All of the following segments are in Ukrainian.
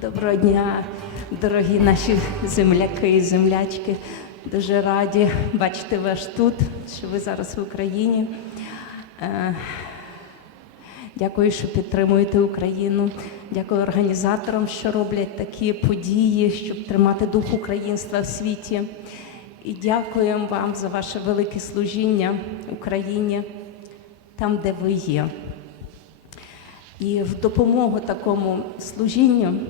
Доброго дня, дорогі наші земляки і землячки. Дуже раді бачити вас тут, що ви зараз в Україні. Е, Дякую, що підтримуєте Україну. Дякую організаторам, що роблять такі події, щоб тримати дух українства в світі. І дякуємо вам за ваше велике служіння Україні там, де ви є. І в допомогу такому служінню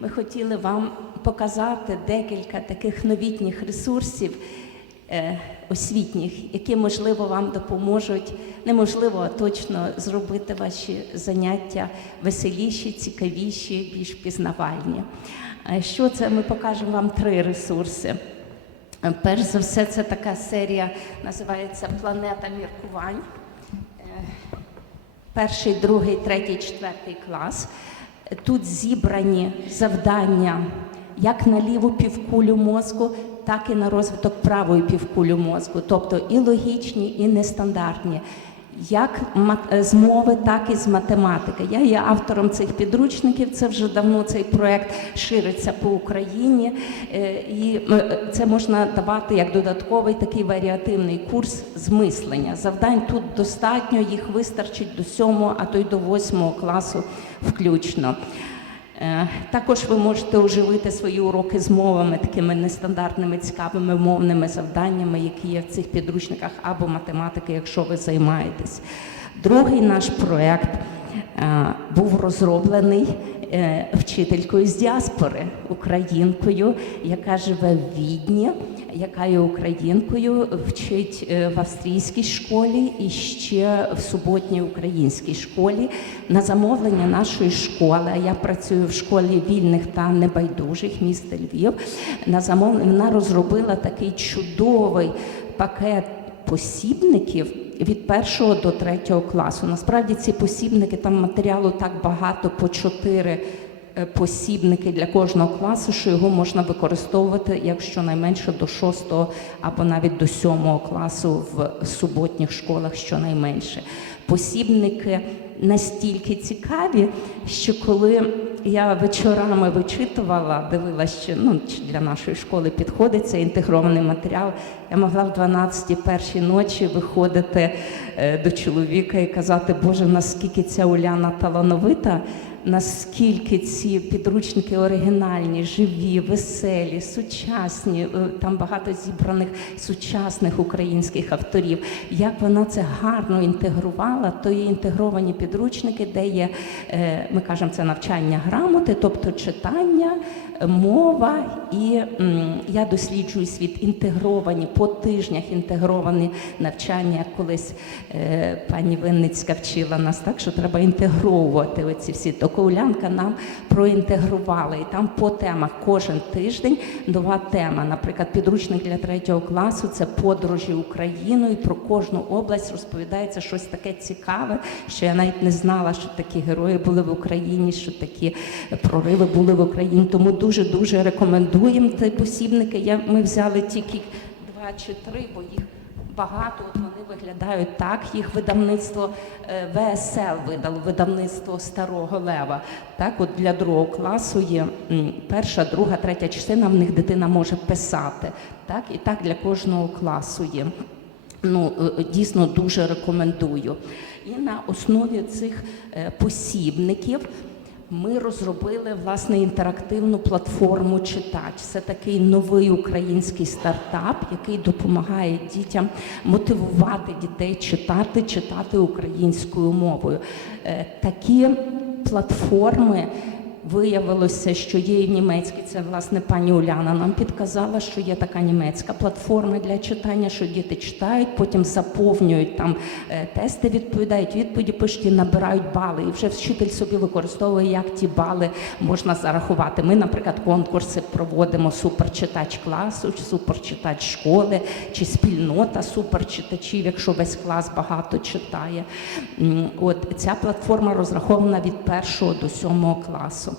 ми хотіли вам показати декілька таких новітніх ресурсів е, освітніх, які, можливо, вам допоможуть, неможливо, а точно зробити ваші заняття веселіші, цікавіші, більш пізнавальні. Е, Що це? Ми покажемо вам три ресурси. Е, Перш за все, це така серія, називається Планета міркувань. Перший, другий, третій, четвертий клас. Тут зібрані завдання як на ліву півкулю мозку, так і на розвиток правої півкулі мозку, тобто і логічні, і нестандартні. Як ма- з мови, так і з математики. Я є автором цих підручників. Це вже давно цей проект шириться по Україні, Е, і е, це можна давати як додатковий такий варіативний курс з мислення. Завдань тут достатньо, їх вистачить до сьомого, а то й до восьмого класу включно. Е, Також ви можете оживити свої уроки з мовами, такими нестандартними, цікавими мовними завданнями, які є в цих підручниках, або математики, якщо ви займаєтесь. Другий наш проєкт е, був розроблений е, вчителькою з діаспори, українкою, яка живе в Відні, яка є українкою, вчить е, в австрійській школі і ще в суботній українській школі. На замовлення нашої школи, я працюю в школі вільних та небайдужих міста Львів. На замовлення вона розробила такий чудовий пакет посібників від першого до третього класу. Насправді ці посібники там матеріалу так багато по чотири посібники для кожного класу, що його можна використовувати як щонайменше до шостого або навіть до сьомого класу в суботніх школах щонайменше. Посібники настільки цікаві, що коли я вечорами вичитувала, дивилася, що ну, чи для нашої школи підходить цей інтегрований матеріал, я могла в 12 першій ночі виходити е, до чоловіка і казати, Боже, наскільки ця Уляна талановита, наскільки ці підручники оригінальні, живі, веселі, сучасні, е, там багато зібраних сучасних українських авторів. Як вона це гарно інтегрувала, то є інтегровані підручники, де є, е, ми кажемо, це навчання грамоти, тобто читання, мова і я досліджую світ інтегровані по тижнях, інтегровані навчання. Як Колись е, пані Винницька вчила нас так, що треба інтегровувати оці всі. То Коулянка нам проінтегрувала, і там по темах кожен тиждень нова тема. Наприклад, підручник для третього класу це подорожі Україною. Про кожну область розповідається щось таке цікаве, що я навіть не знала, що такі герої були в Україні, що такі прориви були в Україні. Тому дуже дуже рекомендуємо ці посібники. Я ми взяли тільки два чи три, бо їх. Багато от вони виглядають так. Їх видавництво е, ВСЛ видало, видавництво Старого Лева. Так, от для другого класу є перша, друга, третя частина. В них дитина може писати. Так, і так для кожного класу є. Ну, е, дійсно дуже рекомендую. І на основі цих е, посібників ми розробили власне інтерактивну платформу Читач. Це такий новий український стартап, який допомагає дітям мотивувати дітей читати, читати українською мовою. Е, Такі платформи. Виявилося, що є і в німецькій. Це власне пані Уляна нам підказала, що є така німецька платформа для читання, що діти читають, потім заповнюють там е, тести, відповідають відповіді, пишуть і набирають бали. І вже вчитель собі використовує, як ті бали можна зарахувати. Ми, наприклад, конкурси проводимо суперчитач класу, чи суперчитач школи, чи спільнота суперчитачів, якщо весь клас багато читає. От ця платформа розрахована від першого до сьомого класу. So.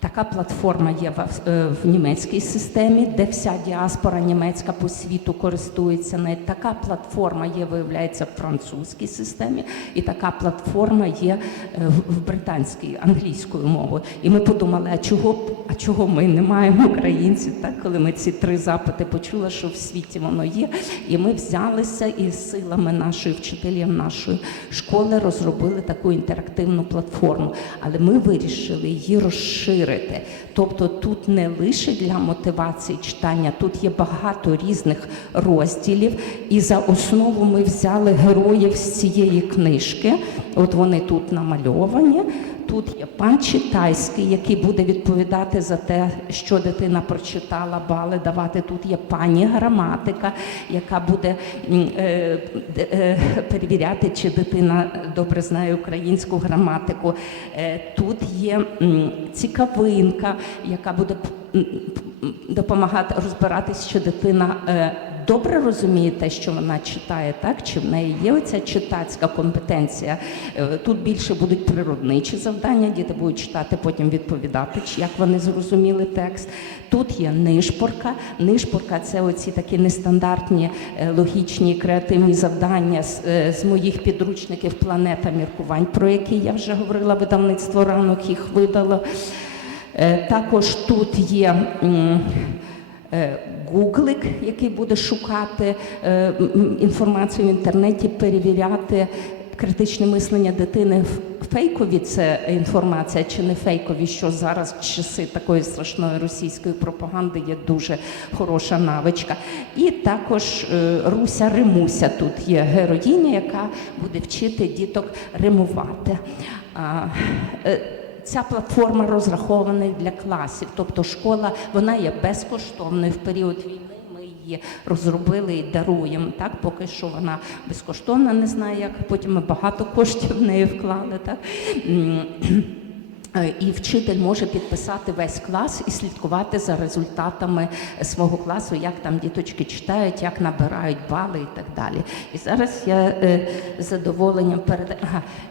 Така платформа є в, е, в німецькій системі, де вся діаспора німецька по світу користується нею. Така платформа є, виявляється, в французькій системі, і така платформа є е, в- британській англійською мовою. І ми подумали, а чого а чого ми не маємо українців? Так, коли ми ці три запити почули, що в світі воно є, і ми взялися і силами нашої вчителів нашої школи розробили таку інтерактивну платформу. Але ми вирішили її розширити. Тобто тут не лише для мотивації читання, тут є багато різних розділів. І за основу ми взяли героїв з цієї книжки. От вони тут намальовані. Тут є пан Читайський, який буде відповідати за те, що дитина прочитала, бали давати. Тут є пані граматика, яка буде е, е, перевіряти, чи дитина добре знає українську граматику. Е, Тут є цікавинка, яка буде допомагати розбиратись, чи дитина. е, Добре розуміє те, що вона читає, так чи в неї є оця читацька компетенція. Е, Тут більше будуть природничі завдання, діти будуть читати, потім відповідати, як вони зрозуміли текст. Тут є нишпорка. Нишпорка це оці такі нестандартні е, логічні креативні завдання з, е, з моїх підручників Планета міркувань, про які я вже говорила. Видавництво ранок їх видало. Також тут є. Е, Гуглик, який буде шукати е, інформацію в інтернеті, перевіряти критичне мислення дитини. Фейкові це інформація чи не фейкові, що зараз в часи такої страшної російської пропаганди є дуже хороша навичка. І також е, Руся Римуся тут є героїня, яка буде вчити діток римувати. Ця платформа розрахована для класів, тобто школа вона є безкоштовною в період війни. Ми її розробили і даруємо. Так, поки що вона безкоштовна, не знаю, як потім ми багато коштів в неї вклали. Так. І вчитель може підписати весь клас і слідкувати за результатами свого класу, як там діточки читають, як набирають бали і так далі. І зараз я е, з задоволенням передаю.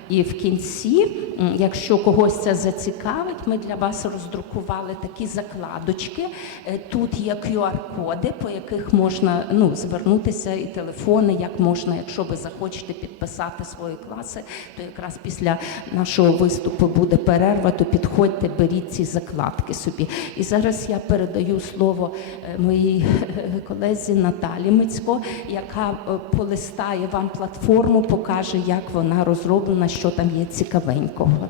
І в кінці, якщо когось це зацікавить, ми для вас роздрукували такі закладочки. Е, Тут є QR-коди, по яких можна ну, звернутися, і телефони, як можна, якщо ви захочете підписати свої класи, то якраз після нашого виступу буде перерва, то підходьте, беріть ці закладки собі. І зараз я передаю слово е, моїй е, колезі Наталі Мицько, яка полистає вам платформу, покаже, як вона розроблена, що там є цікавенького.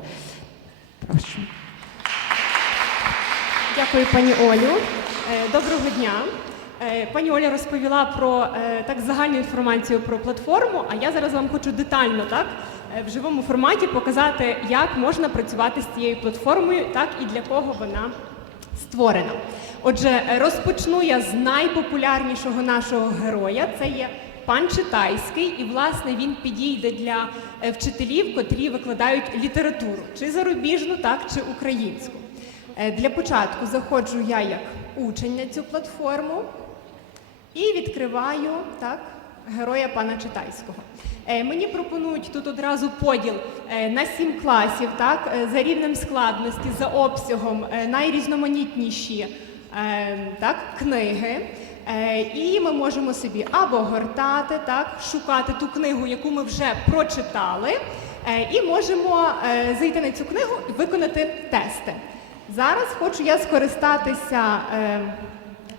Прошу. Дякую, пані Олю. Е, Доброго дня. Е, Пані Оля розповіла про е, так загальну інформацію про платформу. А я зараз вам хочу детально так в живому форматі показати, як можна працювати з цією платформою, так і для кого вона створена. Отже, розпочну я з найпопулярнішого нашого героя. Це є пан Читайський, і власне він підійде для е, вчителів, котрі викладають літературу, чи зарубіжну, так чи українську. Е, Для початку заходжу я як учень на цю платформу і відкриваю так, героя пана Читайського. Е, Мені пропонують тут одразу поділ на сім класів, так, за рівнем складності, за обсягом, найрізноманітніші е, так, книги. Е, І ми можемо собі або гортати, так, шукати ту книгу, яку ми вже прочитали, е, і можемо е, зайти на цю книгу і виконати тести. Зараз хочу я скористатися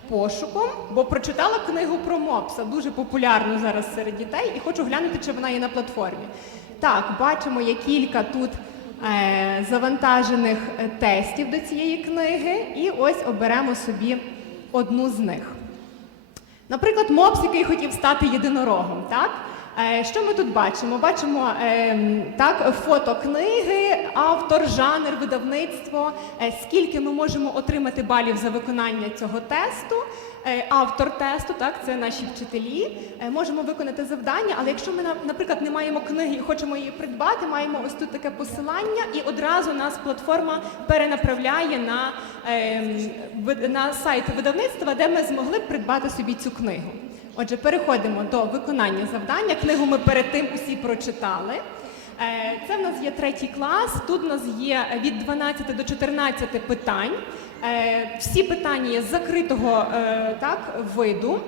пошуком, бо прочитала книгу про мопса, дуже популярну зараз серед дітей, і хочу глянути, чи вона є на платформі. Так, бачимо, є кілька тут завантажених тестів до цієї книги, і ось оберемо собі одну з них. Наприклад, мопс, який хотів стати єдинорогом, так? Е, Що ми тут бачимо? Бачимо ем, так, фото книги, автор, жанр, видавництво, е, скільки ми можемо отримати балів за виконання цього тесту. Е, Автор тесту, так, це наші вчителі. Е, Можемо виконати завдання, але якщо ми, на- наприклад, не маємо книги і хочемо її придбати, маємо ось тут таке посилання, і одразу нас платформа перенаправляє на, на сайт видавництва, де ми змогли б придбати собі цю книгу. Отже, переходимо до виконання завдання. Книгу ми перед тим усі прочитали. Е, Це в нас є третій клас. Тут у нас є від 12 до 14 питань. Е, Всі питання є з закритого е, так, виду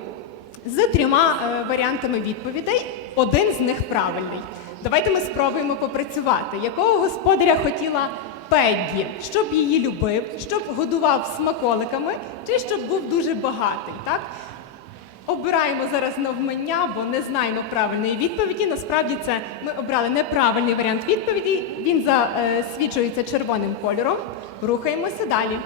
з трьома варіантами відповідей. Один з них правильний. Давайте ми спробуємо попрацювати. Якого господаря хотіла Пеггі? Щоб її любив, щоб годував смаколиками, чи щоб був дуже багатий? Так? Обираємо зараз навмання, бо не знаємо правильної відповіді. Насправді це ми обрали неправильний варіант відповіді. Він засвічується червоним кольором. Рухаємося далі.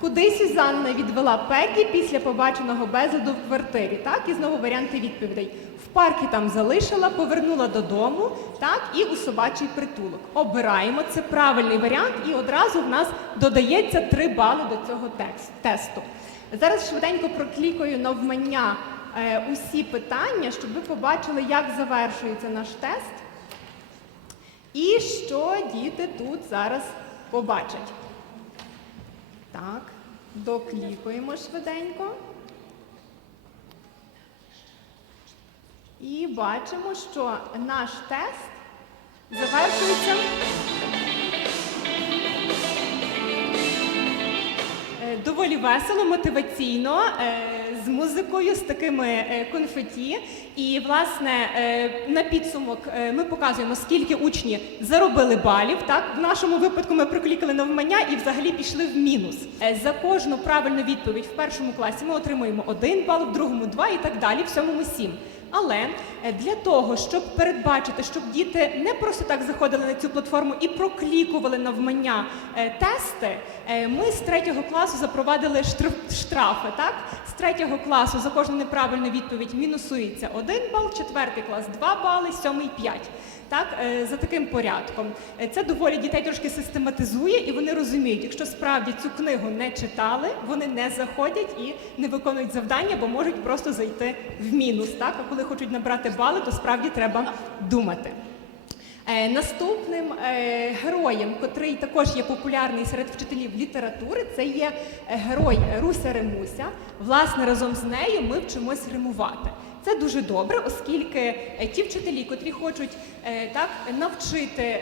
Куди Сюзанна відвела Пегі після побаченого безладу в квартирі? Так, і знову варіанти відповідей. В паркі там залишила, повернула додому, так, і у собачий притулок. Обираємо це правильний варіант, і одразу в нас додається 3 бали до цього текст- тесту. Зараз швиденько проклікаю навмання е, усі питання, щоб ви побачили, як завершується наш тест. І що діти тут зараз побачать. Так, доклікуємо швиденько. І бачимо, що наш тест завершується. Доволі весело, мотиваційно, е, з музикою, з такими е, конфеті. І, власне, е, на підсумок ми показуємо, скільки учні заробили балів. Так, в нашому випадку ми проклікали навмання і взагалі пішли в мінус. За кожну правильну відповідь в першому класі ми отримуємо один бал, в другому два і так далі, в сьомому сім. Але е, для того, щоб передбачити, щоб діти не просто так заходили на цю платформу і проклікували навмання е, тести, е, ми з третього класу запровадили штраф- штрафи. Так, з третього класу за кожну неправильну відповідь мінусується один бал, четвертий клас два бали, сьомий п'ять. Так, за таким порядком. Це доволі дітей трошки систематизує, і вони розуміють, якщо справді цю книгу не читали, вони не заходять і не виконують завдання, бо можуть просто зайти в мінус. Так, а коли хочуть набрати бали, то справді треба думати. Е, Наступним е, героєм, котрий також є популярний серед вчителів літератури, це є е, герой Руся Ремуся. Власне, разом з нею ми вчимось римувати. Це дуже добре, оскільки ті вчителі, котрі хочуть так навчити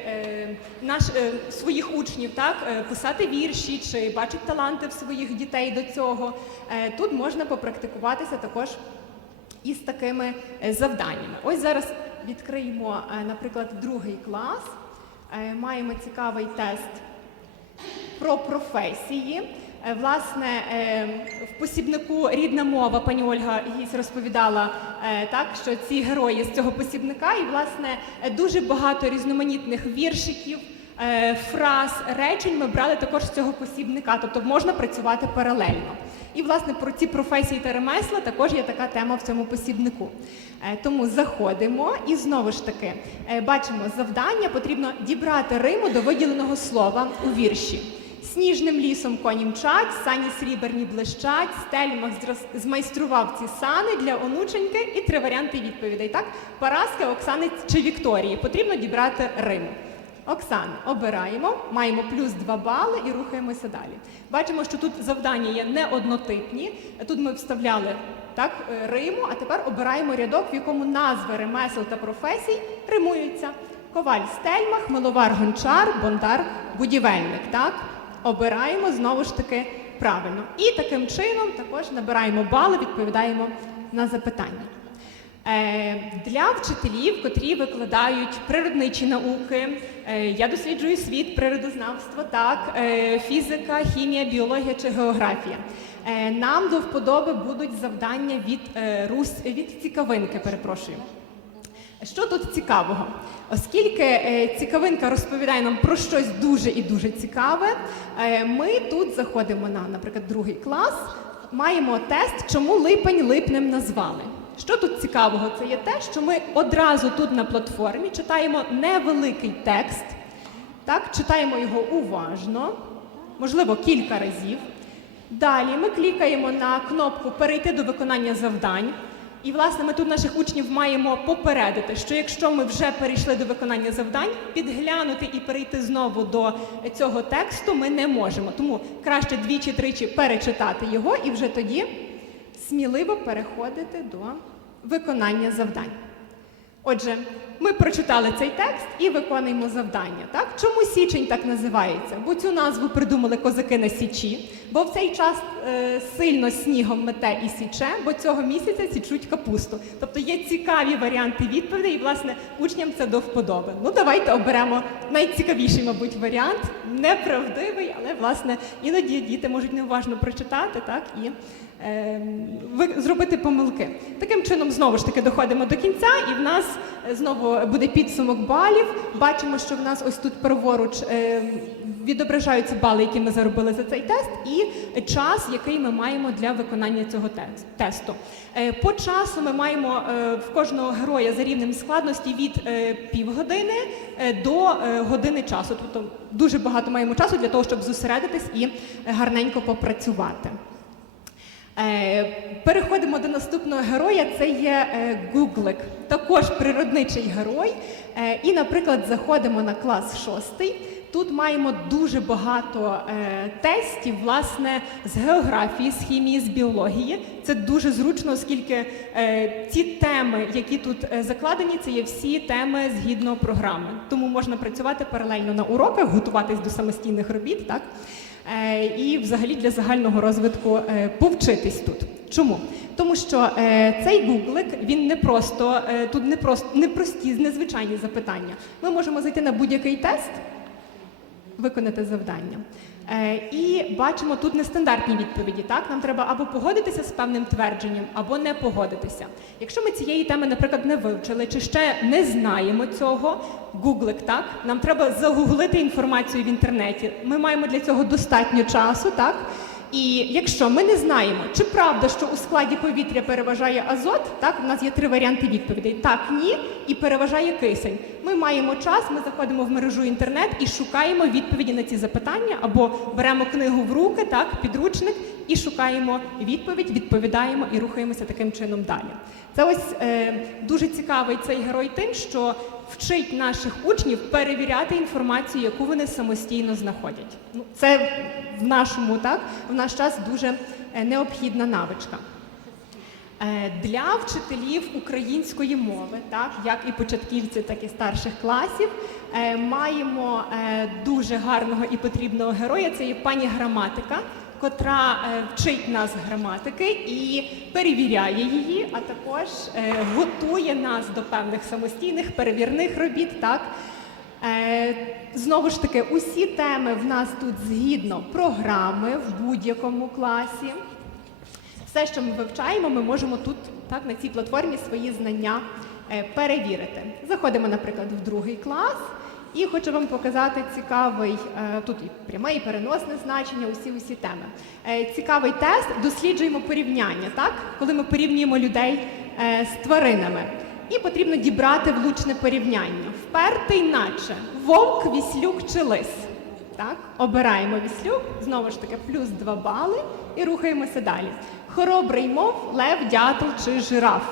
наш своїх учнів, так писати вірші чи бачать таланти в своїх дітей до цього, тут можна попрактикуватися також із такими е, завданнями. Ось зараз відкриємо, е, наприклад, другий клас. Е, Маємо цікавий тест про професії. Власне, в посібнику рідна мова пані Ольга Гісь розповідала так, що ці герої з цього посібника, і власне дуже багато різноманітних віршиків, фраз, речень ми брали також з цього посібника, тобто можна працювати паралельно. І власне про ці професії та ремесла також є така тема в цьому посібнику. Е, Тому заходимо і знову ж таки е, бачимо завдання, потрібно дібрати риму до виділеного слова у вірші. Сніжним лісом коні мчать, сані сріберні блищать, стельмах змайстрував ці сани для онученьки і три варіанти відповідей. Так, Параски, Оксани чи Вікторії. Потрібно дібрати Рим. Оксана, обираємо, маємо плюс 2 бали і рухаємося далі. Бачимо, що тут завдання є не однотипні. Тут ми вставляли так, е, Риму, а тепер обираємо рядок, в якому назви ремесел та професій римуються. Коваль стельмах, миловар гончар, бондар, будівельник. Так? Обираємо знову ж таки правильно. І таким чином також набираємо бали, відповідаємо на запитання. Е, Для вчителів, котрі викладають природничі науки, е, я досліджую світ, природознавство, так, е, фізика, хімія, біологія чи географія. Нам до вподоби будуть завдання від, Русь, від цікавинки, перепрошую. Що тут цікавого? Оскільки цікавинка розповідає нам про щось дуже і дуже цікаве, ми тут заходимо на, наприклад, другий клас, маємо тест, чому липень липнем назвали. Що тут цікавого? Це є те, що ми одразу тут на платформі читаємо невеликий текст, так, читаємо його уважно, можливо, кілька разів. Далі ми клікаємо на кнопку Перейти до виконання завдань. І, власне, ми тут наших учнів маємо попередити, що якщо ми вже перейшли до виконання завдань, підглянути і перейти знову до цього тексту ми не можемо. Тому краще двічі-тричі перечитати його і вже тоді сміливо переходити до виконання завдань. Отже, ми прочитали цей текст і виконуємо завдання. Так? Чому січень так називається? Бо цю назву придумали козаки на січі, бо в цей час е, сильно снігом мете і січе, бо цього місяця січуть капусту. Тобто є цікаві варіанти відповідей, і власне учням це до вподоби. Ну давайте оберемо найцікавіший, мабуть, варіант, неправдивий, але власне іноді діти можуть неуважно прочитати, так і зробити помилки. Таким чином, знову ж таки, доходимо до кінця, і в нас е, знову буде підсумок балів. Бачимо, що в нас ось тут праворуч е, відображаються бали, які ми заробили за цей тест, і час, який ми маємо для виконання цього тесту. Е, По часу ми маємо в кожного героя за рівнем складності від півгодини до години часу. Тобто дуже багато маємо часу для того, щоб зосередитись і гарненько попрацювати. Е, Переходимо до наступного героя. Це є е, Гуглик, також природничий герой. Е, І, наприклад, заходимо на клас шостий. Тут маємо дуже багато тестів, власне, з географії, з хімії, з біології. Це дуже зручно, оскільки ті теми, які тут закладені, це є всі теми згідно програми. Тому можна працювати паралельно на уроках, готуватись до самостійних робіт, так? Е, і взагалі для загального розвитку е, повчитись тут. Чому? Тому що е, цей гуглик він не просто тут не просто не прості, незвичайні запитання. Ми можемо зайти на будь-який тест, виконати завдання. Е, і бачимо тут нестандартні відповіді. Так, нам треба або погодитися з певним твердженням, або не погодитися. Якщо ми цієї теми, наприклад, не вивчили чи ще не знаємо цього, гуглик, так нам треба загуглити інформацію в інтернеті. Ми маємо для цього достатньо часу, так. І якщо ми не знаємо, чи правда, що у складі повітря переважає азот, так у нас є три варіанти відповідей: так, ні, і переважає кисень. Ми маємо час, ми заходимо в мережу інтернет і шукаємо відповіді на ці запитання, або беремо книгу в руки, так, підручник, і шукаємо відповідь, відповідаємо і рухаємося таким чином далі. Це ось е, дуже цікавий цей герой тим, що вчить наших учнів перевіряти інформацію, яку вони самостійно знаходять. Ну, це в нашому так в наш час дуже е, необхідна навичка. Для вчителів української мови, так як і початківців, так і старших класів, е, маємо е, дуже гарного і потрібного героя. Це є пані граматика, котра е, вчить нас граматики і перевіряє її, а також готує нас до певних самостійних перевірних робіт. Так Знову ж таки, усі теми в нас тут згідно програми в будь-якому класі. Все, що ми вивчаємо, ми можемо тут, так, на цій платформі свої знання е, перевірити. Заходимо, наприклад, в другий клас. І хочу вам показати цікавий, е, тут і пряме, і переносне значення, усі усі теми. Е, Цікавий тест, досліджуємо порівняння, так? коли ми порівнюємо людей з тваринами. І потрібно дібрати влучне порівняння. Впертий наче вовк, віслюк чи лис. Так, обираємо віслюк, знову ж таки, плюс 2 бали і рухаємося далі. Хоробрий мов, лев, дятел чи жираф.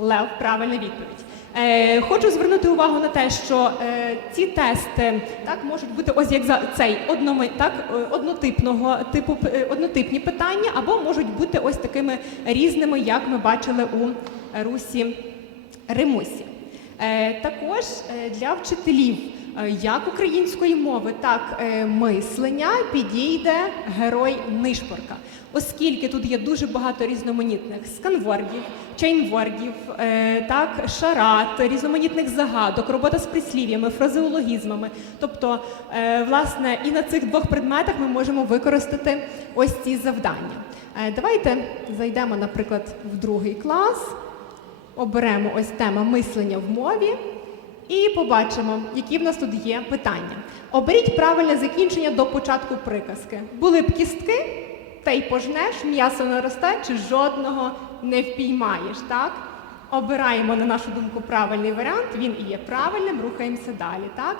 Лев правильна відповідь. Е, хочу звернути увагу на те, що е, ці тести так можуть бути ось як за цей одноми, так, е, однотипного типу е, однотипні питання, або можуть бути ось такими різними, як ми бачили у Русі Римусі. Е, також е, для вчителів як української мови, так мислення підійде герой Нишпорка, оскільки тут є дуже багато різноманітних сканвордів, чейнвордів, е, так, шарат, різноманітних загадок, робота з прислів'ями, фразеологізмами. Тобто, е, власне, і на цих двох предметах ми можемо використати ось ці завдання. Е, давайте зайдемо, наприклад, в другий клас. Оберемо ось тема мислення в мові і побачимо, які в нас тут є питання. Оберіть правильне закінчення до початку приказки. Були б кістки, та й пожнеш, м'ясо не чи жодного не впіймаєш. Так? Обираємо, на нашу думку, правильний варіант. Він і є правильним, рухаємося далі. Так?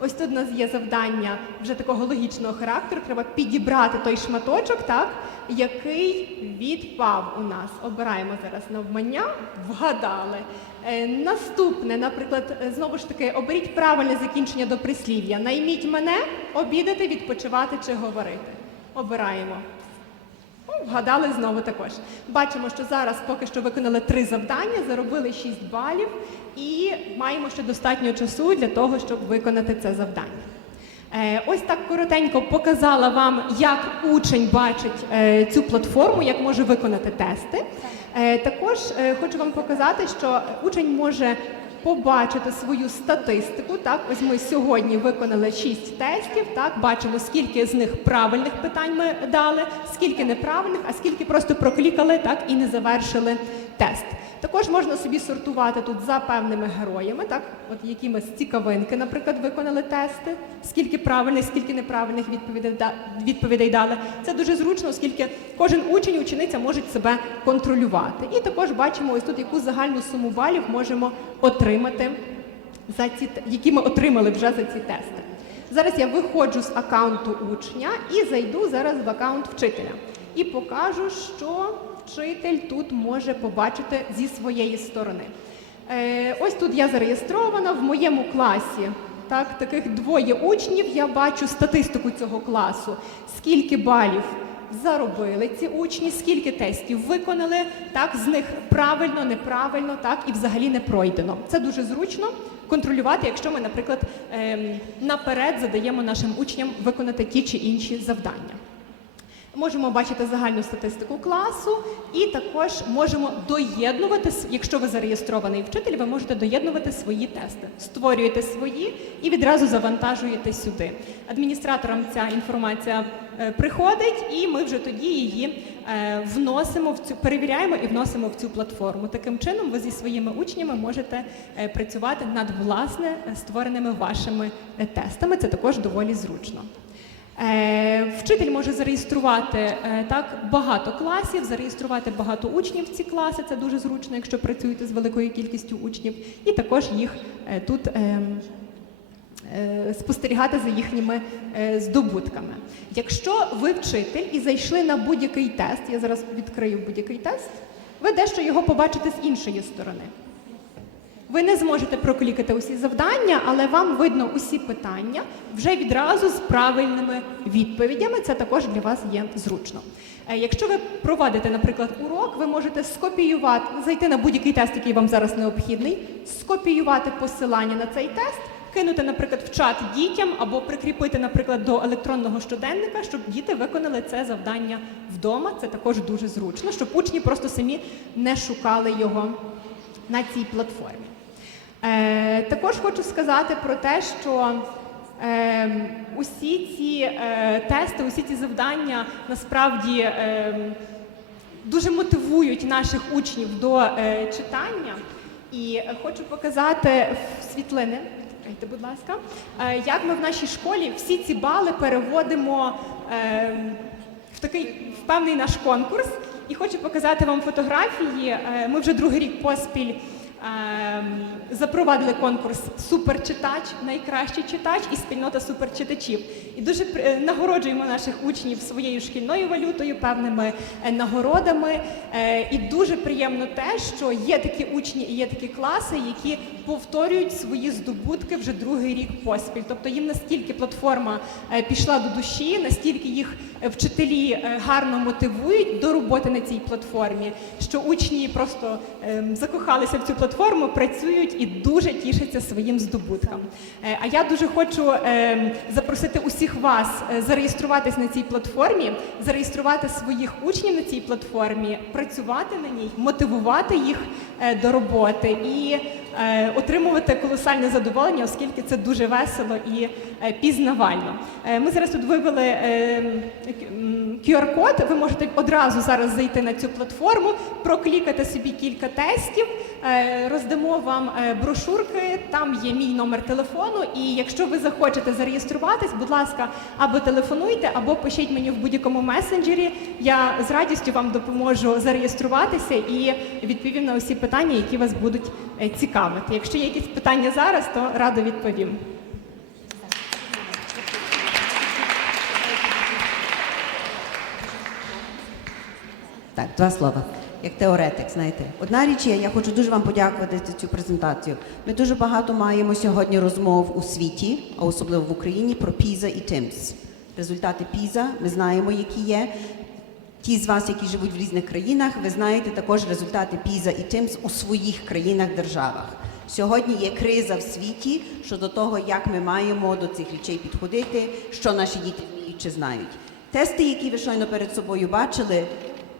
Ось тут у нас є завдання вже такого логічного характеру. Треба підібрати той шматочок, так, який відпав у нас. Обираємо зараз навмання, вгадали. Е, наступне, наприклад, знову ж таки, оберіть правильне закінчення до прислів'я. Найміть мене обідати, відпочивати чи говорити. Обираємо. Ну, Вгадали знову також. Бачимо, що зараз поки що виконали три завдання, заробили 6 балів і маємо ще достатньо часу для того, щоб виконати це завдання. Е, Ось так коротенько показала вам, як учень бачить е, цю платформу, як може виконати тести. Е, Також хочу вам показати, що учень може побачити свою статистику. Так, ось ми сьогодні виконали 6 тестів. Так, бачимо, скільки з них правильних питань ми дали, скільки неправильних, а скільки просто проклікали так і не завершили тест. Також можна собі сортувати тут за певними героями, так от які ми з цікавинки, наприклад, виконали тести, скільки правильних, скільки неправильних відповідей, відповідей дали. Це дуже зручно, оскільки кожен учень, учениця можуть себе контролювати. І також бачимо ось тут яку загальну суму балів можемо отримати за ці які ми отримали вже за ці тести. Зараз я виходжу з аккаунту учня і зайду зараз в аккаунт вчителя і покажу, що вчитель тут може побачити зі своєї сторони. Е, ось тут я зареєстрована в моєму класі. Так, таких двоє учнів. Я бачу статистику цього класу. Скільки балів заробили ці учні, скільки тестів виконали, так з них правильно, неправильно, так і взагалі не пройдено. Це дуже зручно контролювати, якщо ми, наприклад, ем, наперед задаємо нашим учням виконати ті чи інші завдання. Можемо бачити загальну статистику класу, і також можемо доєднувати, якщо ви зареєстрований вчитель, ви можете доєднувати свої тести. Створюєте свої і відразу завантажуєте сюди. Адміністраторам ця інформація е, приходить, і ми вже тоді її е, вносимо в цю, перевіряємо і вносимо в цю платформу. Таким чином, ви зі своїми учнями можете е, працювати над власне створеними вашими тестами. Це також доволі зручно. Е, Вчитель може зареєструвати е, так багато класів, зареєструвати багато учнів в ці класи. Це дуже зручно, якщо працюєте з великою кількістю учнів, і також їх е, тут ем, спостерігати за їхніми здобутками. Якщо ви вчитель і зайшли на будь-який тест, я зараз відкрию будь-який тест, ви дещо його побачите з іншої сторони. Ви не зможете проклікати усі завдання, але вам видно усі питання вже відразу з правильними відповідями. Це також для вас є зручно. Е, Якщо ви проводите, наприклад, урок, ви можете скопіювати, зайти на будь-який тест, який вам зараз необхідний, скопіювати посилання на цей тест, кинути, наприклад, в чат дітям або прикріпити, наприклад, до електронного щоденника, щоб діти виконали це завдання вдома. Це також дуже зручно, щоб учні просто самі не шукали його на цій платформі. Е, також хочу сказати про те, що е, усі ці е, тести, усі ці завдання насправді е, дуже мотивують наших учнів до е, читання. І хочу показати світлини. Відкрийте, будь ласка, е, як ми в нашій школі всі ці бали переводимо е, в такий в певний наш конкурс. І хочу показати вам фотографії. Е, Ми вже другий рік поспіль запровадили конкурс Суперчитач, найкращий читач і спільнота суперчитачів. І дуже е, нагороджуємо наших учнів своєю шкільною валютою, певними е, нагородами. Е, І дуже приємно те, що є такі учні і є такі класи, які повторюють свої здобутки вже другий рік поспіль. Тобто їм настільки платформа е, пішла до душі, настільки їх е, вчителі е, гарно мотивують до роботи на цій платформі, що учні просто ем, закохалися в цю платформу, працюють і дуже тішаться своїм здобуткам. А я дуже хочу ем, запросити усіх вас зареєструватись на цій платформі, зареєструвати своїх учнів на цій платформі, працювати на ній, мотивувати їх до роботи і отримувати колосальне задоволення, оскільки це дуже весело і е, пізнавально. Е, Ми зараз тут вивели е, QR-код. Ви можете одразу зараз зайти на цю платформу, проклікати собі кілька тестів, е, роздамо вам е, брошурки. Там є мій номер телефону. І якщо ви захочете зареєструватись, будь ласка, або телефонуйте, або пишіть мені в будь-якому месенджері. Я з радістю вам допоможу зареєструватися і відповім на усі питання, які вас будуть е, цікавити. Якщо є якісь питання зараз, то радо відповім. Так, два слова. Як теоретик, знаєте, одна річ є, я хочу дуже вам подякувати за цю презентацію. Ми дуже багато маємо сьогодні розмов у світі, а особливо в Україні, про PISA і TIMSS. Результати PISA, ми знаємо, які є. Ті з вас, які живуть в різних країнах, ви знаєте також результати PISA і TIMSS у своїх країнах, державах. Сьогодні є криза в світі щодо того, як ми маємо до цих речей підходити, що наші діти вміють чи знають. Тести, які ви щойно перед собою бачили,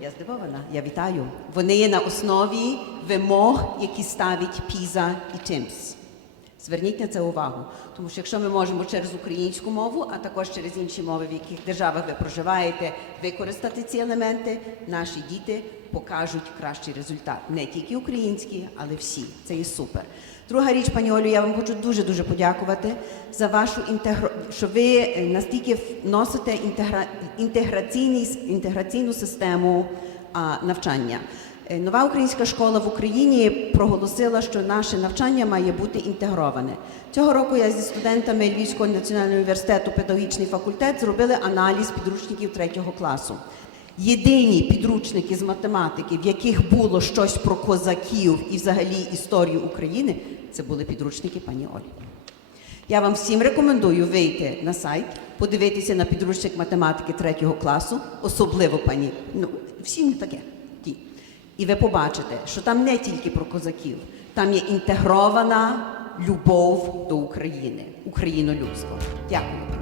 я здивована, я вітаю. Вони є на основі вимог, які ставить PISA і TIMSS. Зверніть на це увагу, тому що якщо ми можемо через українську мову, а також через інші мови, в яких державах ви проживаєте, використати ці елементи, наші діти покажуть кращий результат. Не тільки українські, але всі. Це є супер. Друга річ, пані Олю, я вам хочу дуже дуже подякувати за вашу інтегро... що ви е, настільки вносите інтегра... інтеграційну систему а, навчання. Е, Нова українська школа в Україні проголосила, що наше навчання має бути інтегроване. Цього року я зі студентами Львівського національного університету педагогічний факультет зробили аналіз підручників третього класу. Єдині підручники з математики, в яких було щось про козаків і взагалі історію України, це були підручники пані Олі. Я вам всім рекомендую вийти на сайт, подивитися на підручник математики третього класу, особливо пані. Ну, всі не таке. І ви побачите, що там не тільки про козаків, там є інтегрована любов до України, українолюбство. Дякую.